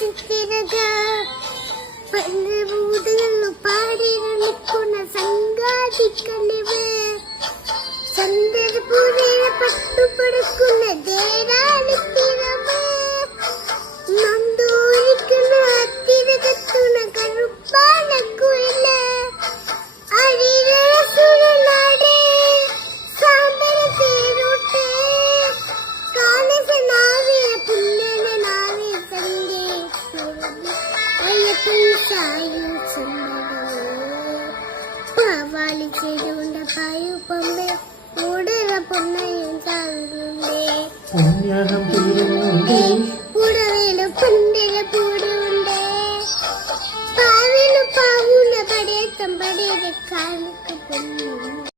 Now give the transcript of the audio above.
ಸಿಕ್ಕಿರಗ ಪಂದ್ರಬೂದನ್ನು ಪಾಡಿರಲಿಕ್ಕುನ ಸಂಗಾತಿ ಕಲಿವೆ ಸಂದರ್ಭೂರಿನ ಪಟ್ಟು ಪಡುಕುನ ದೇರಾಲಿಕ್ಕಿರವೆ നൊന്തൂരിക്കുന്ന അത്തിരകത്തുണ കറുപ്പാന കുയില അരിരസുരനാടേ സാമ്പര തേരോട്ടെ കാലസനാവിയ പുല്ലന നാവിയ സന്ദേ അയ്യപ്പൻ സായു സുന്ദരമേ പാവാളി ചെയ്തുകൊണ്ട പായു പമ്പേ ഉടര പൊന്നയും സാറുണ്ടേ പുണ്യം തീരുന്നുണ്ടേ പുടവേലു പുണ്ടില പൂടുണ്ടേ പാവിലു പാവുല പടേത്തം പടേര കാലുക്ക് പൊന്നു